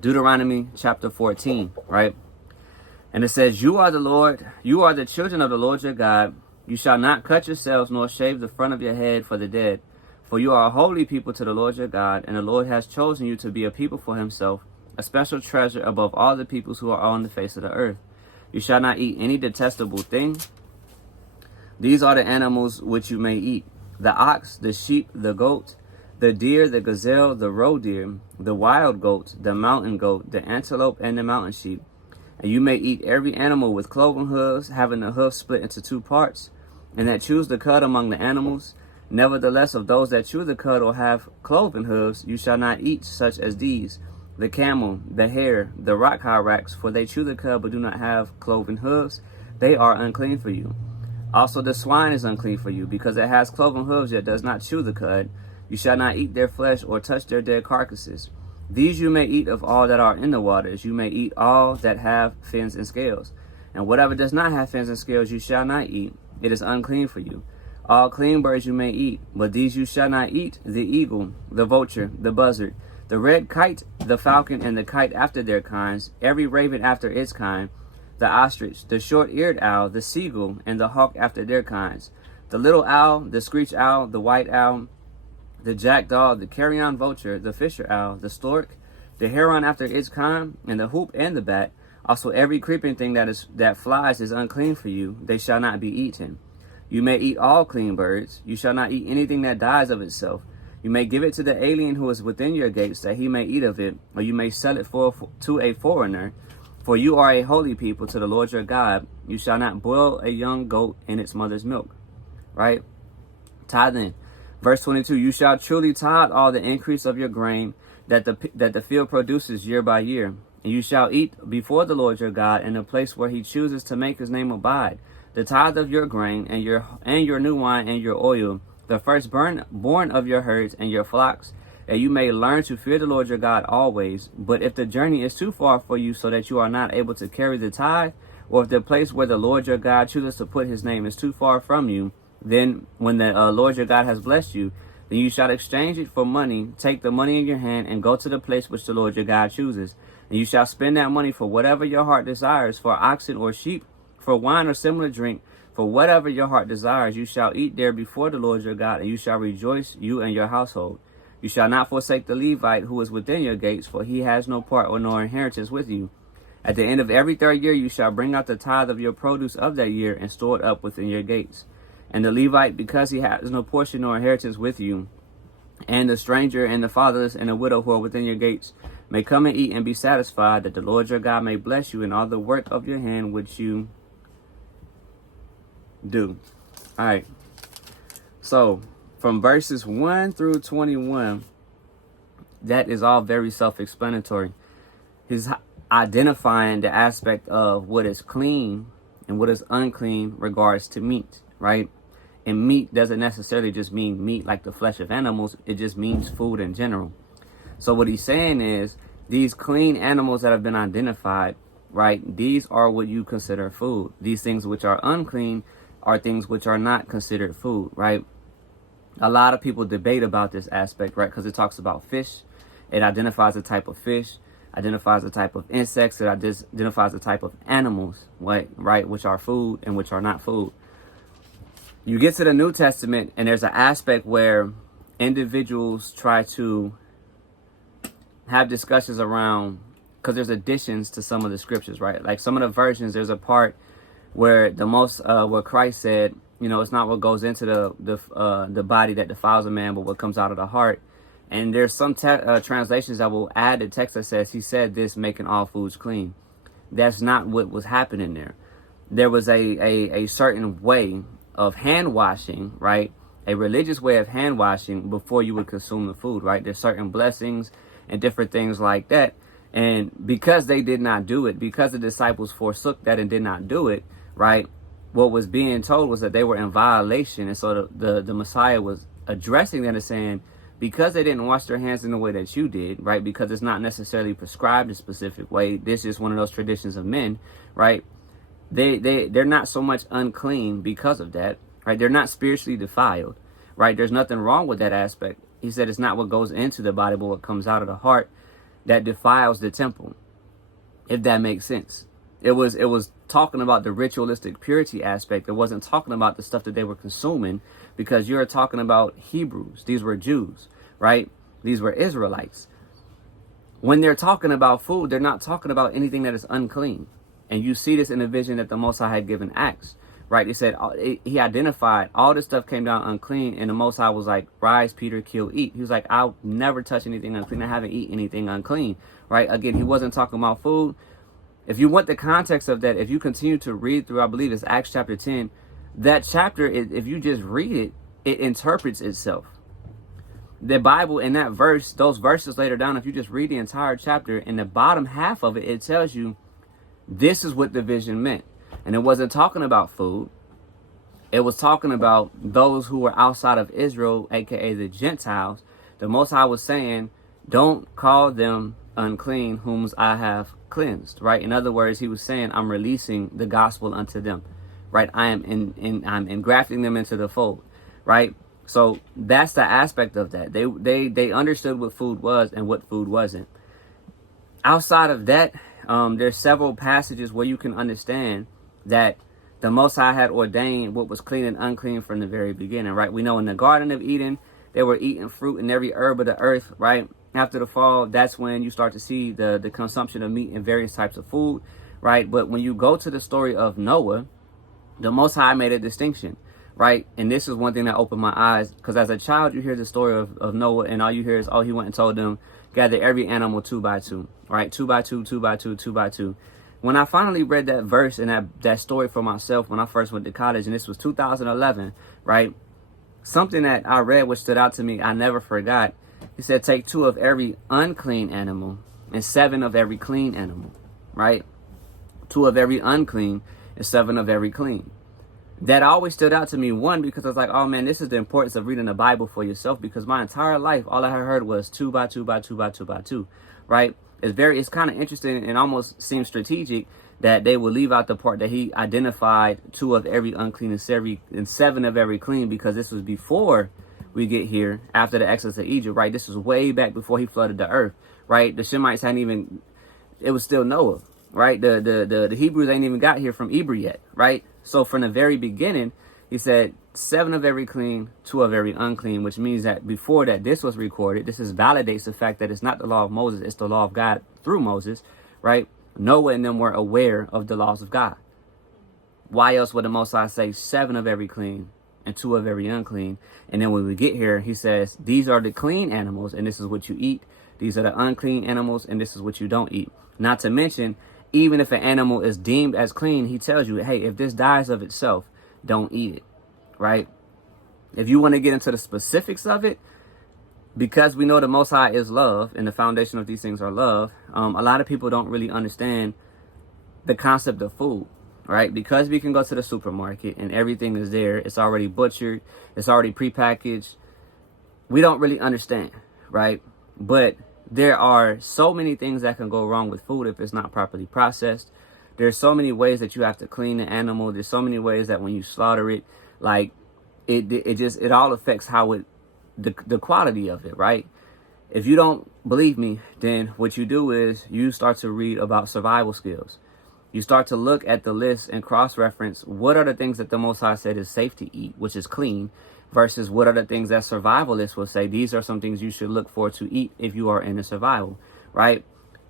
Deuteronomy chapter 14, right? And it says, you are the children of the Lord your God. You shall not cut yourselves nor shave the front of your head for the dead. For you are a holy people to the Lord your God, and the Lord has chosen you to be a people for himself, a special treasure above all the peoples who are on the face of the earth. You shall not eat any detestable thing. These are the animals which you may eat: the ox, the sheep, the goat, the deer, the gazelle, the roe deer, the wild goat, the mountain goat, the antelope, and the mountain sheep. And you may eat every animal with cloven hooves, having the hoof split into two parts, and that chews the cud among the animals. Nevertheless, of those that chew the cud or have cloven hooves, you shall not eat such as these: the camel, the hare, the rock hyrax, for they chew the cud but do not have cloven hooves. They are unclean for you. Also the swine is unclean for you, because it has cloven hooves yet does not chew the cud. You shall not eat their flesh or touch their dead carcasses. These you may eat of all that are in the waters. You may eat all that have fins and scales. And whatever does not have fins and scales you shall not eat. It is unclean for you. All clean birds you may eat, but these you shall not eat: the eagle, the vulture, the buzzard, the red kite, the falcon, and the kite after their kinds, every raven after its kind, the ostrich, the short-eared owl, the seagull, and the hawk after their kinds, the little owl, the screech owl, the white owl, the jackdaw, the carrion vulture, the fisher owl, the stork, the heron after its kind, and the hoop and the bat. Also every creeping thing that flies is unclean for you. They shall not be eaten. You may eat all clean birds. You shall not eat anything that dies of itself. You may give it to the alien who is within your gates, that he may eat of it, or you may sell it to a foreigner. For you are a holy people to the Lord your God. You shall not boil a young goat in its mother's milk. Right? Tithing. Verse 22, you shall truly tithe all the increase of your grain that the field produces year by year. And you shall eat before the Lord your God in a place where he chooses to make his name abide, the tithe of your grain and your new wine and your oil, the firstborn of your herds and your flocks, that you may learn to fear the Lord your God always. But if the journey is too far for you so that you are not able to carry the tithe, or if the place where the Lord your God chooses to put his name is too far from you, then when the Lord your God has blessed you, then you shall exchange it for money. Take the money in your hand and go to the place which the Lord your God chooses. And you shall spend that money for whatever your heart desires, for oxen or sheep, for wine or similar drink, for whatever your heart desires. You shall eat there before the Lord your God, and you shall rejoice, you and your household. You shall not forsake the Levite who is within your gates, for he has no part or no inheritance with you. At the end of every third year you shall bring out the tithe of your produce of that year and store it up within your gates. And the Levite, because he has no portion nor inheritance with you, and the stranger and the fatherless and the widow who are within your gates, may come and eat and be satisfied, that the Lord your God may bless you in all the work of your hand which you do. All right. So from verses 1 through 21, that is all very self-explanatory. He's identifying the aspect of what is clean and what is unclean regards to meat, right? And meat doesn't necessarily just mean meat like the flesh of animals. It just means food in general. So what he's saying is these clean animals that have been identified, right? These are what you consider food. These things which are unclean are things which are not considered food, right? A lot of people debate about this aspect, right? Because it talks about fish. It identifies a type of fish, identifies a type of insects. It identifies a type of animals, right? Which are food and which are not food. You get to the New Testament and there's an aspect where individuals try to have discussions around, because there's additions to some of the scriptures, right? Like some of the versions, there's a part where where Christ said, you know, it's not what goes into the body that defiles a man, but what comes out of the heart. And there's some translations that will add the text that says, he said this, making all foods clean. That's not what was happening there. There was a certain way of hand washing, right? A religious way of hand washing before you would consume the food, right? There's certain blessings and different things like that. And because they did not do it, because the disciples forsook that and did not do it, right? What was being told was that they were in violation. And so the Messiah was addressing that and saying, because they didn't wash their hands in the way that you did, right? Because it's not necessarily prescribed a specific way. This is one of those traditions of men, right? They're not so much unclean because of that, right? They're not spiritually defiled, right? There's nothing wrong with that aspect. He said it's not what goes into the body, but what comes out of the heart. that defiles the temple, if that makes sense. It was talking about the ritualistic purity aspect. It wasn't talking about the stuff that they were consuming, because you're talking about Hebrews. These were Jews, right? These were Israelites. When they're talking about food, they're not talking about anything that is unclean. And you see this in the vision that the Most High had given Acts, right? He said, he identified all this stuff came down unclean, and the Most High was like, rise, Peter, kill, eat. He was like, I'll never touch anything unclean. I haven't eaten anything unclean, right? Again, he wasn't talking about food. If you want the context of that, if you continue to read through, I believe it's Acts chapter 10, that chapter, if you just read it, it interprets itself. The Bible in that verse, those verses later down, if you just read the entire chapter, in the bottom half of it, it tells you this is what the vision meant. And it wasn't talking about food. It was talking about those who were outside of Israel, aka the Gentiles. The Most High was saying, don't call them unclean whom I have cleansed, right? In other words, he was saying, I'm releasing the gospel unto them, right? I'm engrafting them into the fold, right? So that's the aspect of that. They understood what food was and what food wasn't. Outside of that, there's several passages where you can understand that the Most High had ordained what was clean and unclean from the very beginning, right? We know in the Garden of Eden, they were eating fruit and every herb of the earth, right? After the fall, that's when you start to see the consumption of meat and various types of food, right? But when you go to the story of Noah, the Most High made a distinction, right? And this is one thing that opened my eyes, because as a child, you hear the story of Noah, and all you hear is, oh, he went and told them, gather every animal 2 by 2, right? 2 by 2, 2 by 2, 2 by 2. When I finally read that verse and that story for myself when I first went to college, and this was 2011, right? Something that I read which stood out to me, I never forgot. He said, take 2 of every unclean animal and 7 of every clean animal, right? 2 of every unclean and 7 of every clean. That always stood out to me, one, because I was like, oh man, this is the importance of reading the Bible for yourself, because my entire life, all I had heard was 2 by 2 by 2 by 2 by 2, right? It's kind of interesting and almost seems strategic that they would leave out the part that he identified 2 of every unclean and 7 of every clean, because this was before we get here after the exodus of Egypt, right? This was way back before he flooded the earth, right? The Shemites hadn't even, it was still Noah, right? The Hebrews ain't even got here from Eber yet, right? So from the very beginning, he said 7 of every clean, 2 of every unclean, which means that before that this was recorded, this validates the fact that it's not the law of Moses, it's the law of God through Moses, right? Noah and them were aware of the laws of God. Why else would the Most High say 7 of every clean and 2 of every unclean? And then when we get here, he says, these are the clean animals, and this is what you eat. These are the unclean animals, and this is what you don't eat. Not to mention, even if an animal is deemed as clean, he tells you, hey, if this dies of itself, don't eat it, right? If you want to get into the specifics of it, because we know the Most High is love, and the foundation of these things are love, a lot of people don't really understand the concept of food, right? Because we can go to the supermarket and everything is there. It's already butchered. It's already prepackaged. We don't really understand, right? But there are so many things that can go wrong with food if it's not properly processed. There's so many ways that you have to clean the animal. There's so many ways that when you slaughter it, like it all affects how the quality of it, right? If you don't believe me, then what you do is you start to read about survival skills. You start to look at the list and cross-reference what are the things that the Most High said is safe to eat, which is clean, versus what are the things that survivalists will say, these are some things you should look for to eat if you are in a survival, right?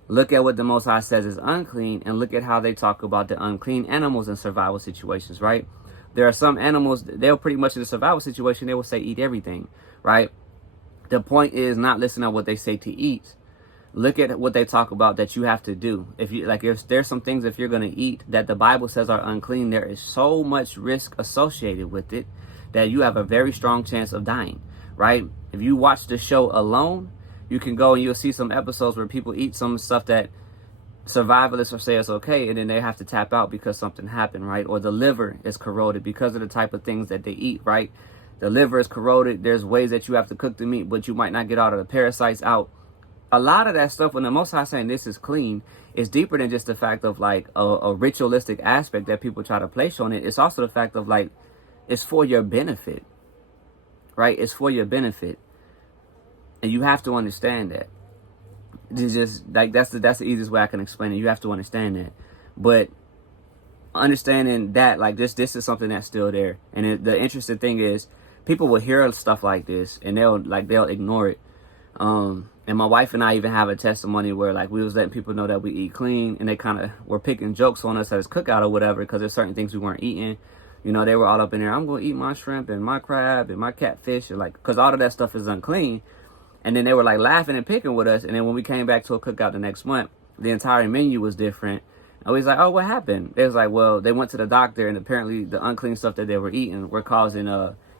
Look at what the Most High says is unclean, and look at how they talk about the unclean animals in survival situations, right? There are some animals, they'll pretty much in a survival situation, they will say eat everything, right? The point is not listen to what they say to eat. Look at what they talk about that you have to do. If there's some things, if you're going to eat that the Bible says are unclean, there is so much risk associated with it that you have a very strong chance of dying, right? If you watch the show Alone, you can go and you'll see some episodes where people eat some stuff that survivalists will say it's okay, and then they have to tap out because something happened, right? Or the liver is corroded because of the type of things that they eat, right? The liver is corroded. There's ways that you have to cook the meat, but you might not get all of the parasites out. A lot of that stuff, when the Most High saying this is clean, is deeper than just the fact of like a ritualistic aspect that people try to place on it. It's also the fact of like, it's for your benefit, right? It's for your benefit. And you have to understand that. It's just like that's the easiest way I can explain it. You have to understand that, but understanding that like this is something that's still there. And the interesting thing is, people will hear stuff like this and they'll ignore it. And my wife and I even have a testimony where like we was letting people know that we eat clean, and they kind of were picking jokes on us at this cookout or whatever because there's certain things we weren't eating. You know, they were all up in there. I'm gonna eat my shrimp and my crab and my catfish, and like, because all of that stuff is unclean. And then they were like laughing and picking with us. And then when we came back to a cookout the next month, the entire menu was different. I was like, oh, what happened? It was like, well, they went to the doctor, and apparently the unclean stuff that they were eating were causing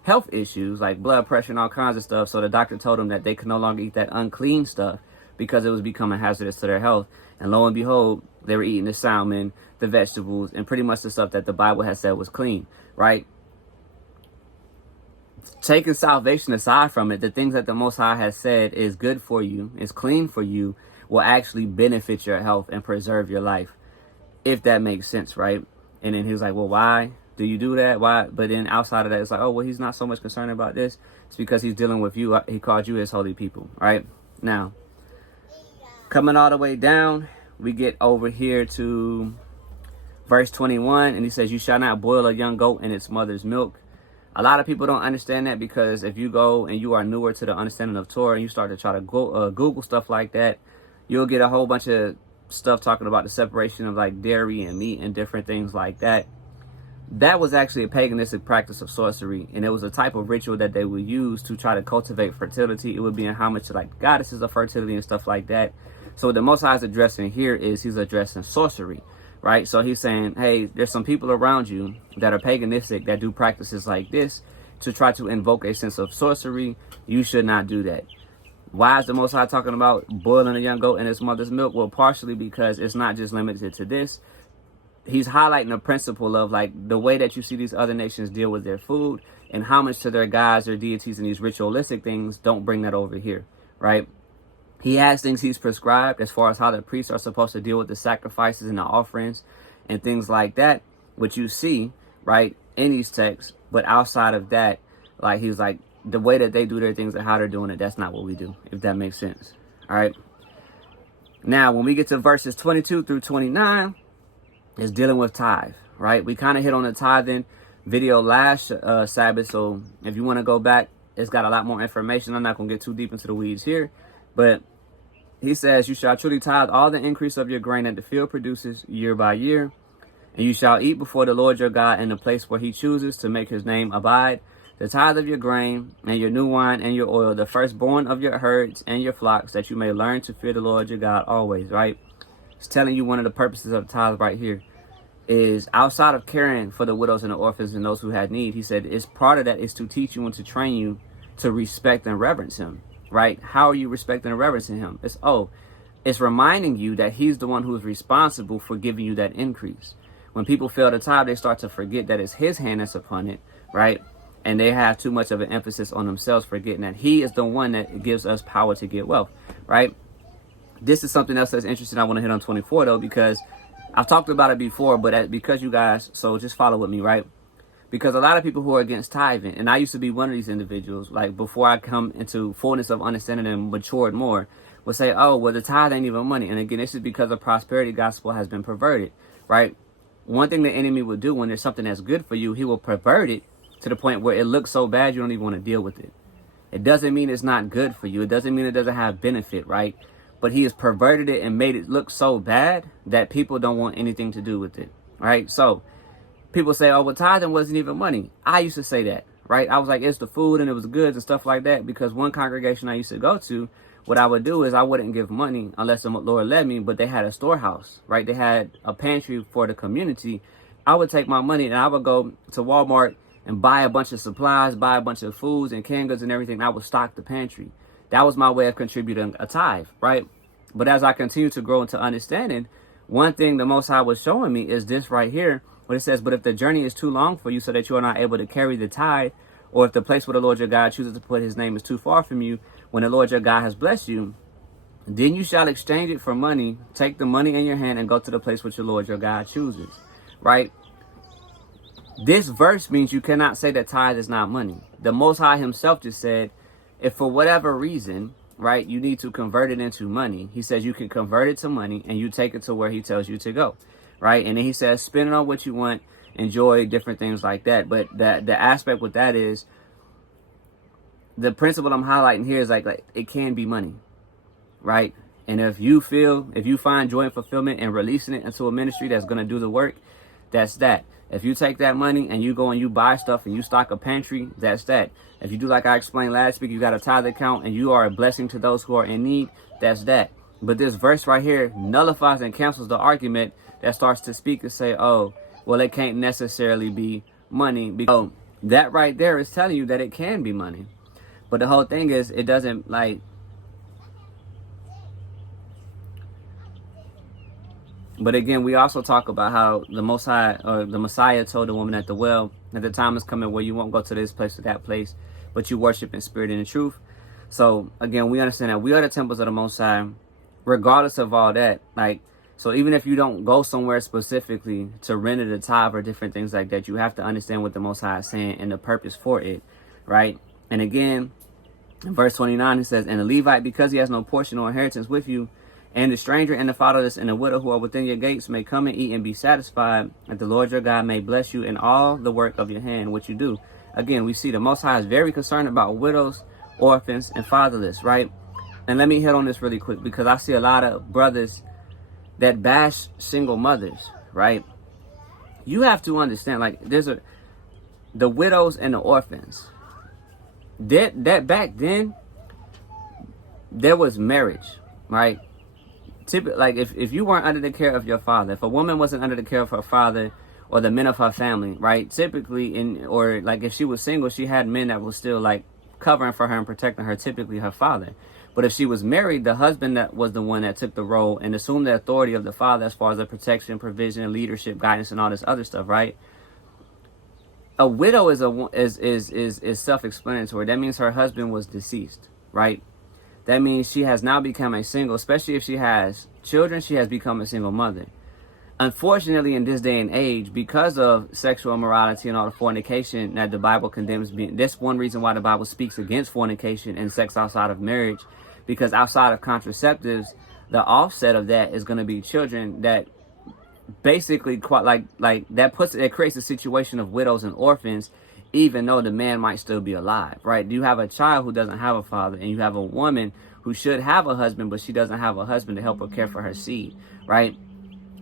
health issues like blood pressure and all kinds of stuff. So the doctor told them that they could no longer eat that unclean stuff because it was becoming hazardous to their health. And lo and behold, they were eating the salmon, the vegetables, and pretty much the stuff that the Bible has said was clean, right? Taking salvation aside from it, the things that the Most High has said is good for you, is clean for you, will actually benefit your health and preserve your life, if that makes sense, right? And then he was like, well, why do you do that? Why? But then outside of that, it's like, oh, well, he's not so much concerned about this. It's because he's dealing with you. He called you his holy people, right? Now, coming all the way down, we get over here to verse 21, and he says, you shall not boil a young goat in its mother's milk. A lot of people don't understand that, because if you go and you are newer to the understanding of Torah and you start to try to go, Google stuff like that, you'll get a whole bunch of stuff talking about the separation of like dairy and meat and different things like that. That was actually a paganistic practice of sorcery, and it was a type of ritual that they would use to try to cultivate fertility. It would be in homage to like goddesses of fertility and stuff like that. So what the Most High is addressing here is he's addressing sorcery, right? So he's saying, hey, there's some people around you that are paganistic that do practices like this to try to invoke a sense of sorcery. You should not do that. Why is the Most High talking about boiling a young goat in its mother's milk? Well, partially because it's not just limited to this. He's highlighting the principle of like the way that you see these other nations deal with their food and homage to their gods or deities and these ritualistic things. Don't bring that over here, right? He has things he's prescribed as far as how the priests are supposed to deal with the sacrifices and the offerings and things like that, which you see, right, in these texts. But outside of that, like he's like, the way that they do their things and how they're doing it, that's not what we do, if that makes sense. All right. Now, when we get to verses 22 through 29, it's dealing with tithe, right? We kind of hit on the tithing video last Sabbath. So if you want to go back, it's got a lot more information. I'm not going to get too deep into the weeds here. But he says, you shall truly tithe all the increase of your grain that the field produces year by year. And you shall eat before the Lord your God in the place where he chooses to make his name abide. The tithe of your grain and your new wine and your oil, the firstborn of your herds and your flocks, that you may learn to fear the Lord your God always, right? It's telling you one of the purposes of tithe right here is outside of caring for the widows and the orphans and those who had need. He said it's part of that is to teach you and to train you to respect and reverence him, right? How are you respecting and reverencing him? It's reminding you that he's the one who is responsible for giving you that increase. When people fail to tithe, they start to forget that it's his hand that's upon it, right? And they have too much of an emphasis on themselves, forgetting that he is the one that gives us power to get wealth, right? This is something else that's interesting. I want to hit on 24 though, because I've talked about it before, but because you guys, so just follow with me, right? Because a lot of people who are against tithing, and I used to be one of these individuals, like before I come into fullness of understanding and matured more, would say, oh, well, the tithe ain't even money. And again, this is because the prosperity gospel has been perverted, right? One thing the enemy will do when there's something that's good for you, he will pervert it to the point where it looks so bad you don't even want to deal with it. It doesn't mean it's not good for you. It doesn't mean it doesn't have benefit, right? But he has perverted it and made it look so bad that people don't want anything to do with it, right? So people say, oh, well, tithing wasn't even money. I used to say that, right? I was like, it's the food and it was goods and stuff like that, because one congregation I used to go to, what I would do is I wouldn't give money unless the Lord led me, but they had a storehouse, right? They had a pantry for the community. I would take my money and I would go to Walmart and buy a bunch of supplies, buy a bunch of foods and canned goods and everything. And I would stock the pantry. That was my way of contributing a tithe, right? But as I continue to grow into understanding, one thing the Most High was showing me is this right here, where it says, but if the journey is too long for you so that you are not able to carry the tithe, or if the place where the Lord your God chooses to put his name is too far from you, when the Lord your God has blessed you, then you shall exchange it for money, take the money in your hand and go to the place which the Lord your God chooses, right? This verse means you cannot say that tithe is not money. The Most High himself just said, if for whatever reason right, you need to convert it into money. He says you can convert it to money and you take it to where he tells you to go, right? And then he says, spend it on what you want, enjoy different things like that. But the aspect with that is, the principle I'm highlighting here is like it can be money, right? And if you find joy and fulfillment in releasing it into a ministry that's going to do the work, that's that. If you take that money and you go and you buy stuff and you stock a pantry, that's that. If you do like I explained last week, you got a tithe account and you are a blessing to those who are in need, that's that. But this verse right here nullifies and cancels the argument that starts to speak and say, oh, well, it can't necessarily be money. Because that right there is telling you that it can be money. But the whole thing is, it doesn't like... But again, we also talk about how the Most High, or the Messiah, told the woman at the well that the time is coming where you won't go to this place or that place, but you worship in spirit and in truth. So again, we understand that we are the temples of the Most High, regardless of all that. Like, so even if you don't go somewhere specifically to render the tithe or different things like that, you have to understand what the Most High is saying and the purpose for it, right? And again, in verse 29, it says, and the Levite, because he has no portion or inheritance with you, and the stranger and the fatherless and the widow who are within your gates may come and eat and be satisfied, that the Lord your God may bless you in all the work of your hand, which you do. Again, we see the Most High is very concerned about widows, orphans, and fatherless, right? And let me hit on this really quick, because I see a lot of brothers that bash single mothers, right? You have to understand, like, the widows and the orphans. That back then, there was marriage, right? Like if you weren't under the care of your father, if a woman wasn't under the care of her father or the men of her family, right? Typically, or like if she was single, she had men that was still like covering for her and protecting her, typically her father. But if she was married, the husband that was the one that took the role and assumed the authority of the father as far as the protection, provision, leadership, guidance, and all this other stuff, right? A widow is self-explanatory. That means her husband was deceased, right? That means she has now become a single, especially if she has children, she has become a single mother. Unfortunately, in this day and age, because of sexual immorality and all the fornication that the Bible condemns, that's one reason why the Bible speaks against fornication and sex outside of marriage, because outside of contraceptives, the offset of that is going to be children that basically quite like that creates a situation of widows and orphans, even though the man might still be alive, right? You have a child who doesn't have a father, and you have a woman who should have a husband, but she doesn't have a husband to help her care for her seed, right?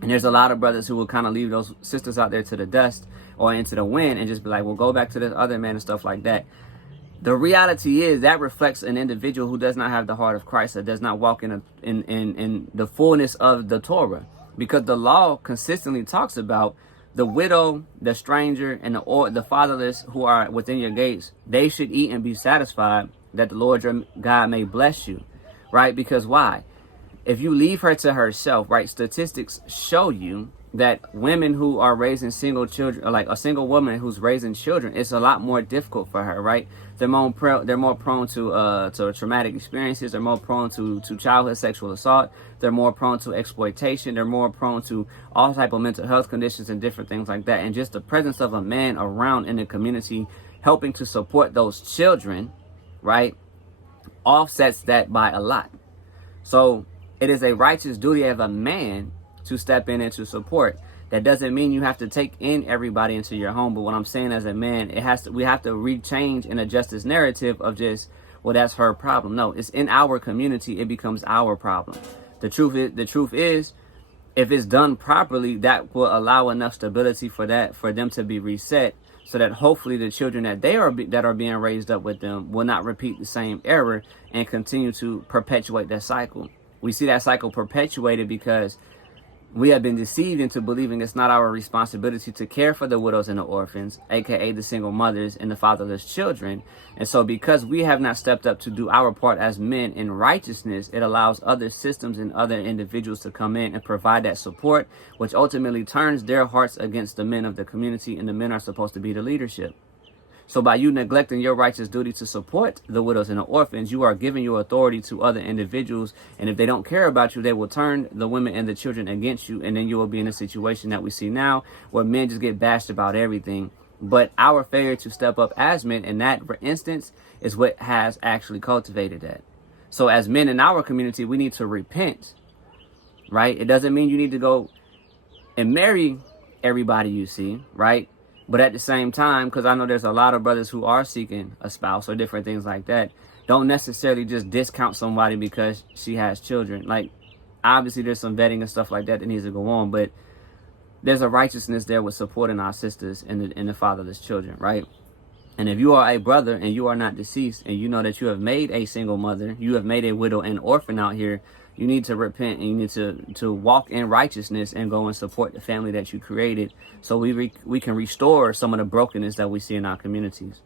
And there's a lot of brothers who will kind of leave those sisters out there to the dust or into the wind and just be like, well, go back to this other man and stuff like that. The reality is that reflects an individual who does not have the heart of Christ, that does not walk in the fullness of the Torah, because the law consistently talks about the widow, the stranger, and the fatherless who are within your gates. They should eat and be satisfied, that the Lord your God may bless you, right? Because why? If you leave her to herself, right, statistics show you that women who are raising single children, or like a single woman who's raising children, it's a lot more difficult for her, right? They're more prone to traumatic experiences. They're more prone to childhood sexual assault. They're more prone to exploitation. They're more prone to all type of mental health conditions and different things like that. And just the presence of a man around in the community helping to support those children, right, offsets that by a lot. So it is a righteous duty of a man to step in and to support. That doesn't mean you have to take in everybody into your home. But what I'm saying as a man, we have to rechange and adjust this narrative of just, well, that's her problem. No, it's in our community. It becomes our problem. The truth is, if it's done properly, that will allow enough stability for them to be reset, so that hopefully the children that are being raised up with them will not repeat the same error and continue to perpetuate that cycle. We see that cycle perpetuated because we have been deceived into believing it's not our responsibility to care for the widows and the orphans, aka the single mothers and the fatherless children. And so because we have not stepped up to do our part as men in righteousness, it allows other systems and other individuals to come in and provide that support, which ultimately turns their hearts against the men of the community, and the men are supposed to be the leadership. So by you neglecting your righteous duty to support the widows and the orphans, you are giving your authority to other individuals. And if they don't care about you, they will turn the women and the children against you. And then you will be in a situation that we see now where men just get bashed about everything. But our failure to step up as men in that instance is what has actually cultivated that. So as men in our community, we need to repent, right? It doesn't mean you need to go and marry everybody you see, right? But at the same time, because I know there's a lot of brothers who are seeking a spouse or different things like that, don't necessarily just discount somebody because she has children. Like, obviously there's some vetting and stuff like that needs to go on, but there's a righteousness there with supporting our sisters and the fatherless children, right? And if you are a brother and you are not deceased, and you know that you have made a single mother, you have made a widow and orphan out here, you need to repent, and you need to walk in righteousness and go and support the family that you created, so we can restore some of the brokenness that we see in our communities.